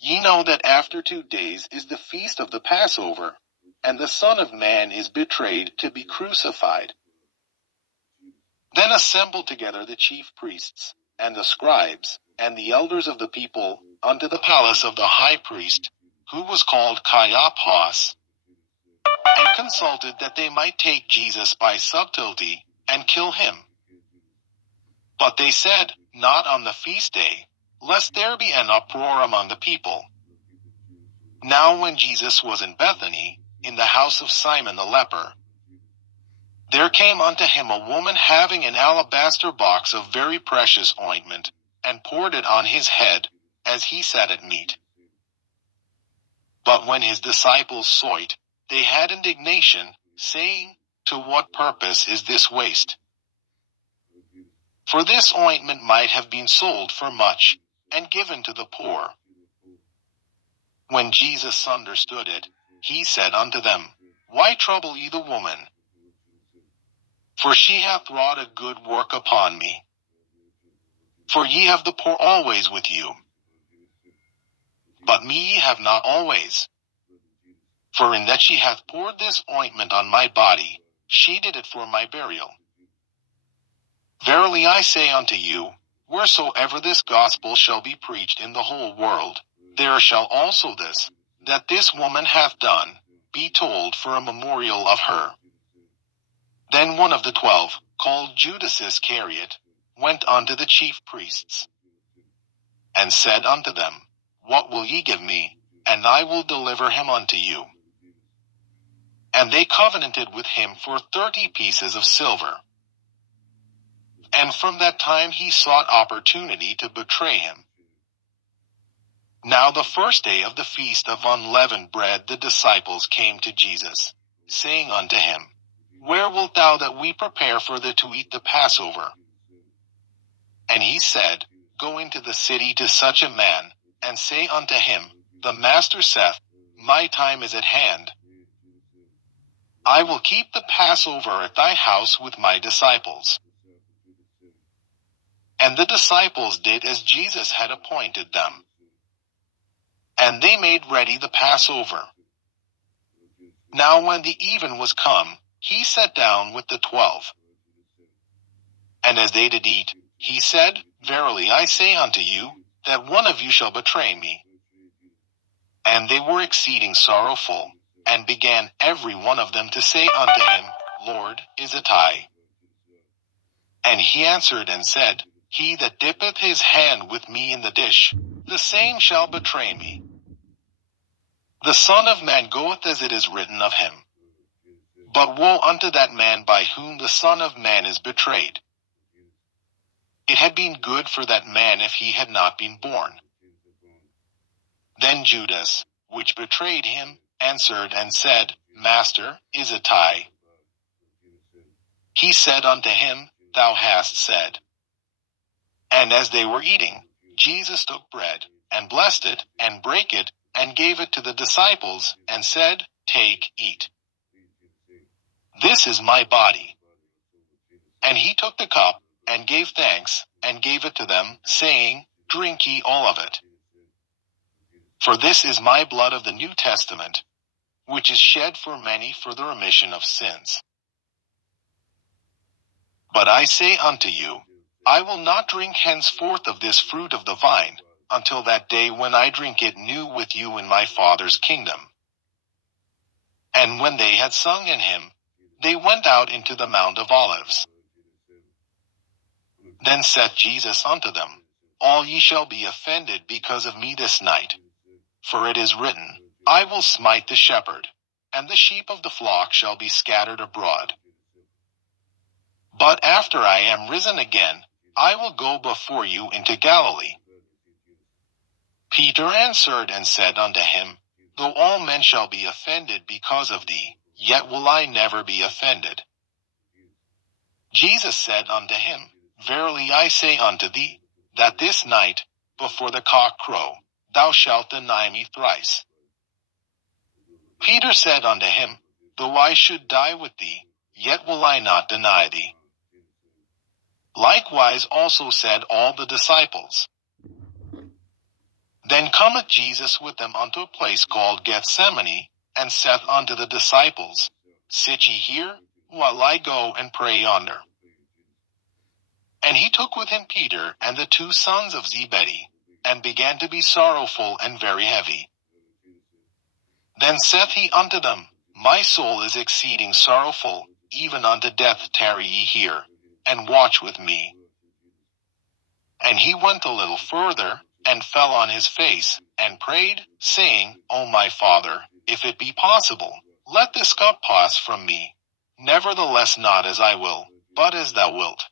Ye know that after 2 days is the feast of the Passover, and the Son of Man is betrayed to be crucified. Then assembled together the chief priests, and the scribes, and the elders of the people, unto the palace of the high priest, who was called Caiaphas, and consulted that they might take Jesus by subtlety, and kill him. But they said, Not on the feast day, lest there be an uproar among the people. Now when Jesus was in Bethany, in the house of Simon the leper, there came unto him a woman having an alabaster box of very precious ointment, and poured it on his head, as he sat at meat. But when his disciples saw it, they had indignation, saying, To what purpose is this waste? For this ointment might have been sold for much, and given to the poor. When Jesus understood it, he said unto them, Why trouble ye the woman? For she hath wrought a good work upon me. For ye have the poor always with you, but me ye have not always. For in that she hath poured this ointment on my body, she did it for my burial. Verily I say unto you, wheresoever this gospel shall be preached in the whole world, there shall also this, that this woman hath done, be told for a memorial of her. Then one of the 12, called Judas Iscariot, went unto the chief priests, and said unto them, What will ye give me, and I will deliver him unto you? And they covenanted with him for 30 pieces of silver. And from that time he sought opportunity to betray him. Now the first day of the feast of unleavened bread the disciples came to Jesus, saying unto him, Where wilt thou that we prepare for thee to eat the Passover? And he said, Go into the city to such a man, and say unto him, The Master saith, My time is at hand. I will keep the Passover at thy house with my disciples. And the disciples did as Jesus had appointed them. And they made ready the Passover. Now when the even was come, he sat down with the 12. And as they did eat, he said, Verily I say unto you, that one of you shall betray me. And they were exceeding sorrowful, and began every one of them to say unto him, Lord, is it I? And he answered and said, He that dippeth his hand with me in the dish, the same shall betray me. The Son of Man goeth as it is written of him. But woe unto that man by whom the Son of Man is betrayed. It had been good for that man if he had not been born. Then Judas, which betrayed him, answered and said, Master, is it I? He said unto him, Thou hast said. And as they were eating, Jesus took bread, and blessed it, and brake it, and gave it to the disciples, and said, Take, eat. This is my body. And he took the cup, and gave thanks, and gave it to them, saying, Drink ye all of it. For this is my blood of the New Testament, which is shed for many for the remission of sins. But I say unto you, I will not drink henceforth of this fruit of the vine, until that day when I drink it new with you in my Father's kingdom. And when they had sung in him, they went out into the Mount of Olives. Then saith Jesus unto them, All ye shall be offended because of me this night. For it is written, I will smite the shepherd, and the sheep of the flock shall be scattered abroad. But after I am risen again, I will go before you into Galilee. Peter answered and said unto him, Though all men shall be offended because of thee, yet will I never be offended. Jesus said unto him, Verily I say unto thee, that this night, before the cock crow, thou shalt deny me thrice. Peter said unto him, Though I should die with thee, yet will I not deny thee. Likewise also said all the disciples. Then cometh Jesus with them unto a place called Gethsemane, and saith unto the disciples, Sit ye here, while I go and pray yonder. And he took with him Peter and the 2 sons of Zebedee, and began to be sorrowful and very heavy. Then saith he unto them, My soul is exceeding sorrowful, even unto death. Tarry ye here, and watch with me. And he went a little further, and fell on his face, and prayed, saying, O my Father, if it be possible, let this cup pass from me. Nevertheless not as I will, but as thou wilt.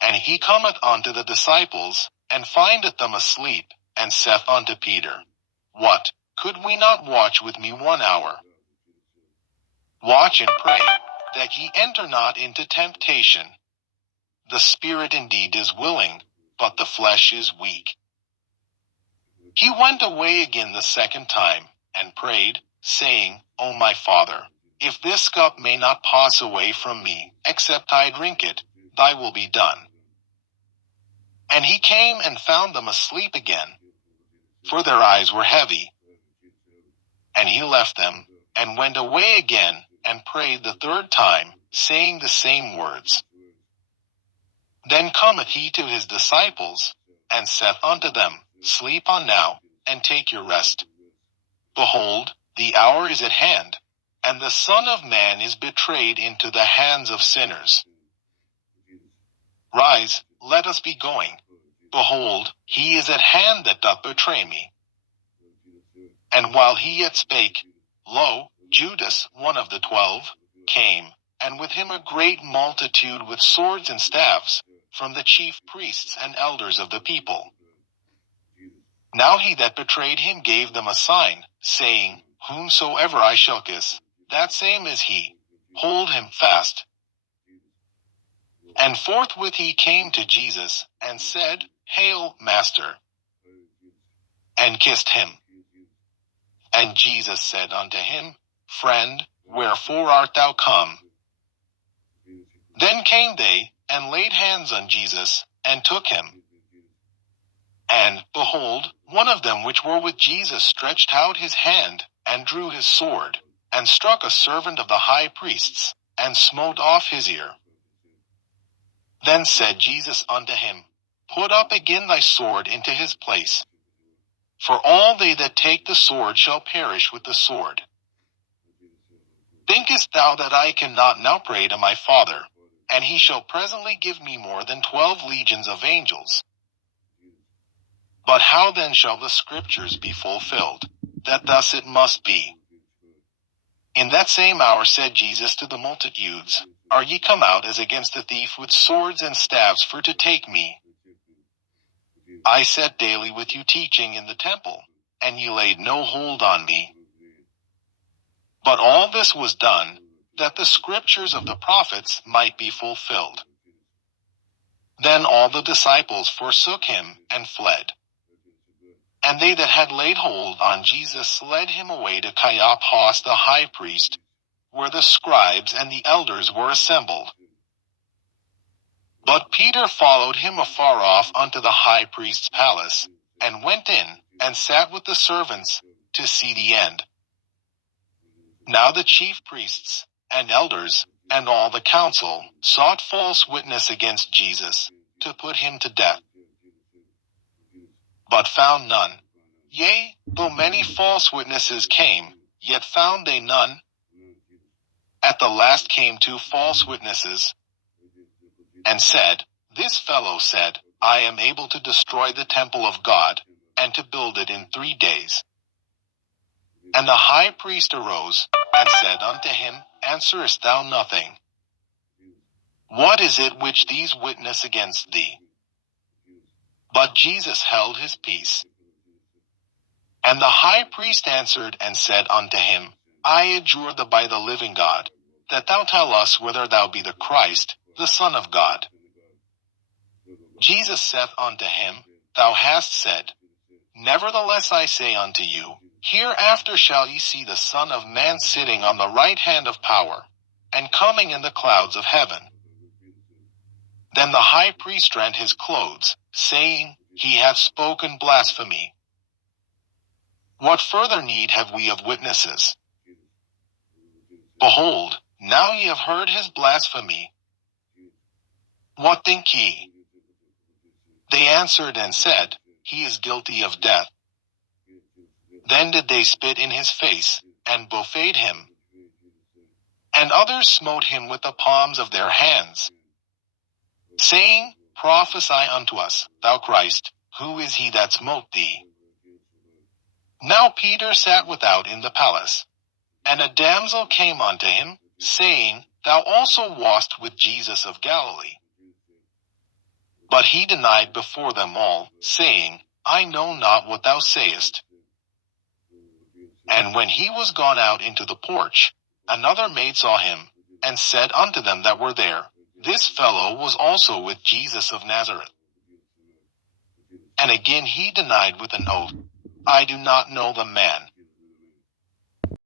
And he cometh unto the disciples, and findeth them asleep, and saith unto Peter, What, could we not watch with me 1 hour? Watch and pray, that ye enter not into temptation. The spirit indeed is willing, but the flesh is weak. He went away again the 2nd time, and prayed, saying, O my Father, if this cup may not pass away from me, except I drink it, thy will be done. And he came and found them asleep again, for their eyes were heavy. And he left them, and went away again, and prayed the 3rd time, saying the same words. Then cometh he to his disciples, and saith unto them, Sleep on now, and take your rest. Behold, the hour is at hand, and the Son of Man is betrayed into the hands of sinners. Rise, let us be going. Behold, he is at hand that doth betray me. And while he yet spake, lo, Judas, one of the 12, came, and with him a great multitude with swords and staves, from the chief priests and elders of the people. Now he that betrayed him gave them a sign, saying, Whomsoever I shall kiss, that same is he. Hold him fast. And forthwith he came to Jesus, and said, Hail, Master, and kissed him. And Jesus said unto him, Friend, wherefore art thou come? Then came they, and laid hands on Jesus, and took him. And, behold, one of them which were with Jesus stretched out his hand, and drew his sword, and struck a servant of the high priest's, and smote off his ear. Then said Jesus unto him, Put up again thy sword into his place. For all they that take the sword shall perish with the sword. Thinkest thou that I cannot now pray to my Father, and he shall presently give me more than 12 legions of angels? But how then shall the scriptures be fulfilled, that thus it must be? In that same hour said Jesus to the multitudes, Are ye come out as against a thief with swords and staves for to take me? I sat daily with you teaching in the temple, and ye laid no hold on me. But all this was done, that the scriptures of the prophets might be fulfilled. Then all the disciples forsook him, and fled. And they that had laid hold on Jesus led him away to Caiaphas the high priest, where the scribes and the elders were assembled. But Peter followed him afar off unto the high priest's palace, and went in, and sat with the servants, to see the end. Now the chief priests, and elders, and all the council, sought false witness against Jesus, to put him to death. But found none. Yea, though many false witnesses came, yet found they none. At the last came 2 false witnesses, and said, This fellow said, I am able to destroy the temple of God, and to build it in 3 days. And the high priest arose, and said unto him, Answerest thou nothing? What is it which these witness against thee? But Jesus held his peace. And the high priest answered and said unto him, I adjure thee by the living God, that thou tell us whether thou be the Christ, the Son of God. Jesus saith unto him, Thou hast said. Nevertheless I say unto you, hereafter shall ye see the Son of Man sitting on the right hand of power, and coming in the clouds of heaven. Then the high priest rent his clothes, saying, he hath spoken blasphemy. What further need have we of witnesses? Behold, now ye have heard his blasphemy. What think ye? They answered and said, He is guilty of death. Then did they spit in his face, and buffeted him. And others smote him with the palms of their hands, saying, Prophesy unto us, thou Christ, who is he that smote thee? Now Peter sat without in the palace. And a damsel came unto him, saying, Thou also wast with Jesus of Galilee. But he denied before them all, saying, I know not what thou sayest. And when he was gone out into the porch, another maid saw him, and said unto them that were there, This fellow was also with Jesus of Nazareth. And again he denied with an oath, I do not know the man.